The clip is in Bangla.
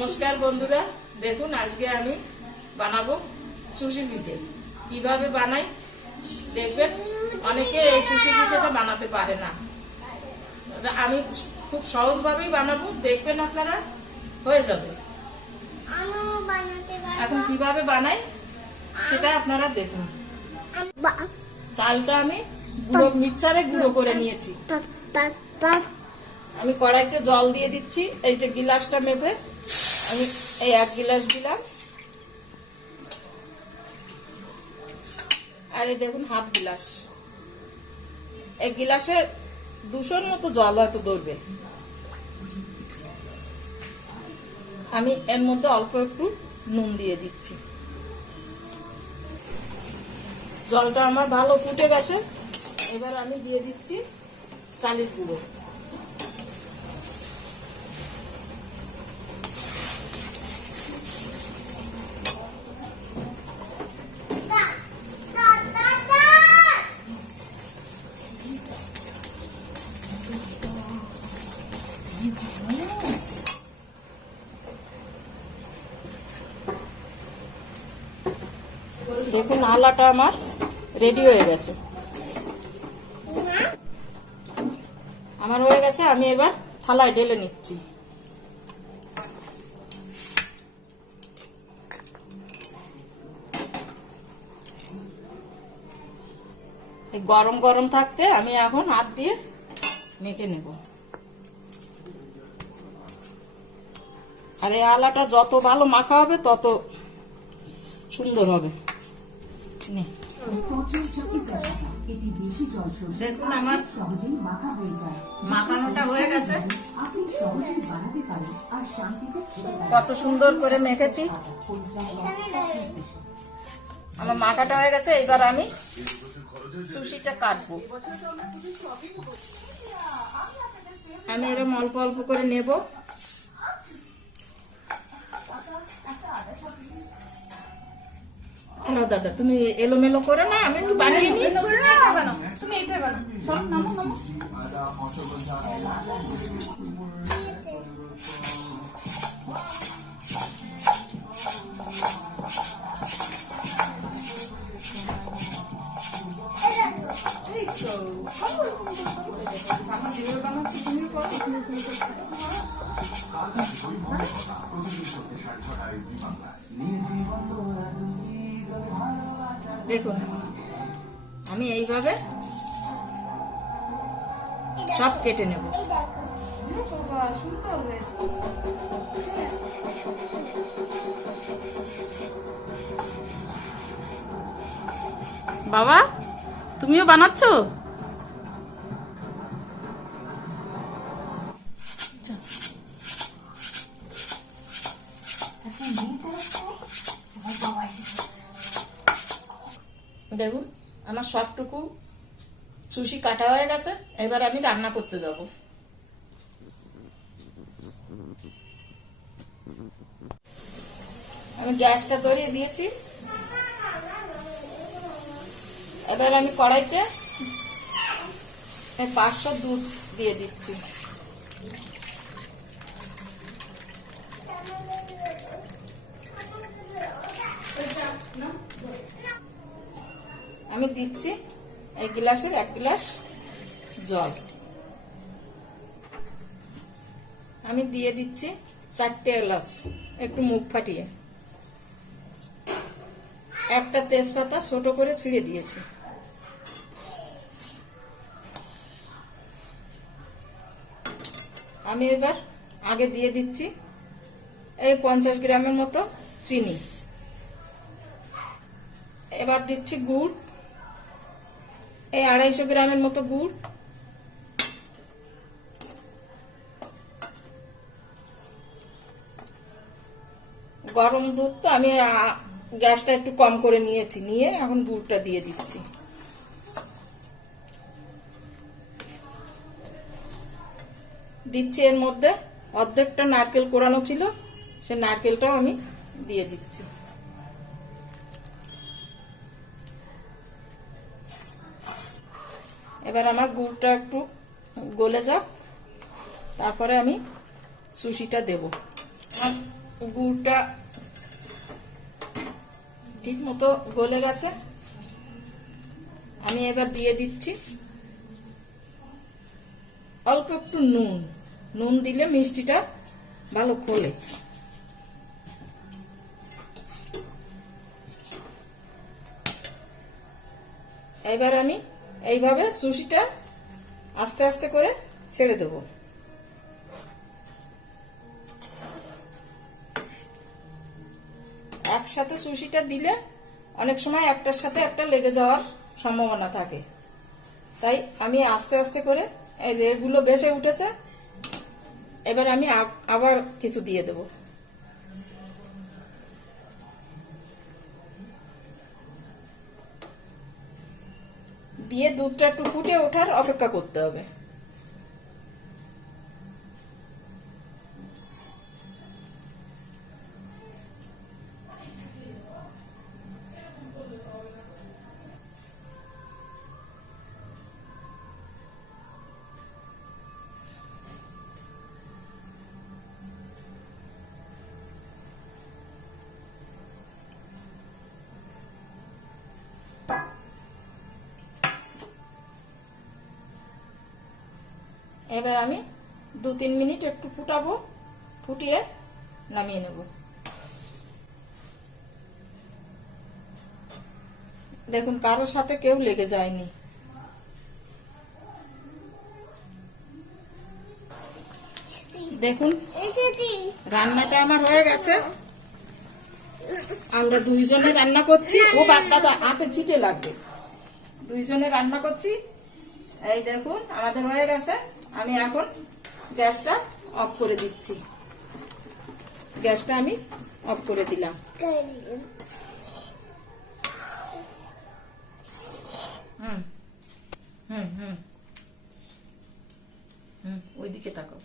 নমস্কার বন্ধুরা, দেখুন আজকে আমি বানাবো চুষি পিঠে। কিভাবে বানাই দেখবেন। অনেকে এই চুষি পিঠেটা বানাতে পারে না, আমি খুব সহজভাবেই বানাবো, দেখবেন আপনারা হয়ে যাবে। এখন কিভাবে বানাই সেটা আপনারা দেখুন। চালটা আমি মিক্সারে গুঁড়ো করে নিয়েছি। আমি কড়াইতে জল দিয়ে দিচ্ছি। এই যে গিলাসটা মেপে আমি এই 1 গিলাস দিলাম, আর এই দেখুন হাফ গিলাস। এক গিলাসে 200 মতো জল হয়তো ধরবে। আমি এর মধ্যে অল্প একটু নুন দিয়ে দিচ্ছি। জলটা আমার ভালো ফুটে গেছে। এবার আমি দিয়ে দিচ্ছি চালের গুঁড়ো। দেখুন আলাটা আমার রেডি হয়ে গেছে। আমার হয়ে গেছে, আমি এবার থালায় ঢেলে নিচ্ছি। এই গরম গরম থাকতে আমি এখন হাত দিয়ে মেখে নেব। আর এই আলাটা যত ভালো মাখা হবে তত সুন্দর হবে। দেখুন আমার মাখানোটা হয়ে গেছে, কত সুন্দর করে মেখেছি। আমার মাখাটা হয়ে গেছে। এবার আমি সুশিটা কাটবো। আমি এরকম অল্প অল্প করে নেব। হ্যালো দাদা, তুমি এলোমেলো করে না, আমি একটু বানিয়ে নিই। তুমি এইটা বানাও, সব নামো নামো। এই তো আমার জীবন বানাচ্ছি, তুমি করো। দেখুন আমি এইভাবে সব কেটে নেব। বাবা, তুমিও বানাচ্ছ? দেখুন আমার সবটুকু সুশি কাটা হয়ে গেছে। এবার আমি রান্না করতে যাব। আমি গ্যাসটা ধরিয়ে দিয়েছি। এবার আমি কড়াইতে 500 দুধ দিয়ে দিচ্ছি। আমি দিচ্ছি এই গ্লাসের 1 গ্লাস জল। আমি দিয়ে দিচ্ছি 4টে এলাচ একটু মুখ ফাটিয়ে, একটা তেজপাতা ছোট করে ছিঁড়ে দিয়েছি। আমি এবার আগে দিয়ে দিচ্ছি এই 50 গ্রামের মতো চিনি। এবার দিচ্ছি গুড়, এই 250 গ্রামের মতো গুড়। গরম দুধ তো আমি গ্যাসটা একটু কম করে নিয়েছি, নিয়ে এখন গুড়টা দিয়ে দিচ্ছি। দিচ্ছি এর মধ্যে অর্ধেকটা নারকেল কোরানো ছিল, সে নারকেলটাও আমি দিয়ে দিচ্ছি। এবার আমার গুড়টা একটু গলে যাক, তারপরে আমি সুশিটা দেব। আর গুড়টা ঠিক মতো গলে গেছে। আমি এবার দিয়ে দিচ্ছি অল্প একটু নুন। নুন দিলে মিষ্টিটা ভালো খোলে। এবার আমি এইভাবে সুশিটা আস্তে আস্তে করে ছেড়ে দেব। একসাথে সুশিটা দিলে অনেক সময় একটার সাথে একটা লেগে যাওয়ার সম্ভাবনা থাকে, তাই আমি আস্তে আস্তে করে, এই যে এগুলো বেশে উঠেছে, এবার আমি আবার কিছু দিয়ে দেব। দিয়ে দুধটা একটু ফুটে ওঠার অপেক্ষা করতে হবে। এবার আমি 2-3 মিনিট একটু ফুটাবো, ফুটিয়ে নামিয়ে নেব। দেখুন কারোর সাথে কেউ লেগে যায়নি। দেখুন রান্নাটা আমার হয়ে গেছে। আমরা দুইজনে রান্না করছি। ও দাদা হাতে ছিটে লাগবে। দুইজনে রান্না করছি। এই দেখুন আমাদের হয়ে গেছে। আমি এখন গ্যাসটা অফ করে দিচ্ছি। গ্যাসটা আমি অফ করে দিলাম। হুম হুম হুম হুম ওইদিকে তাকাও।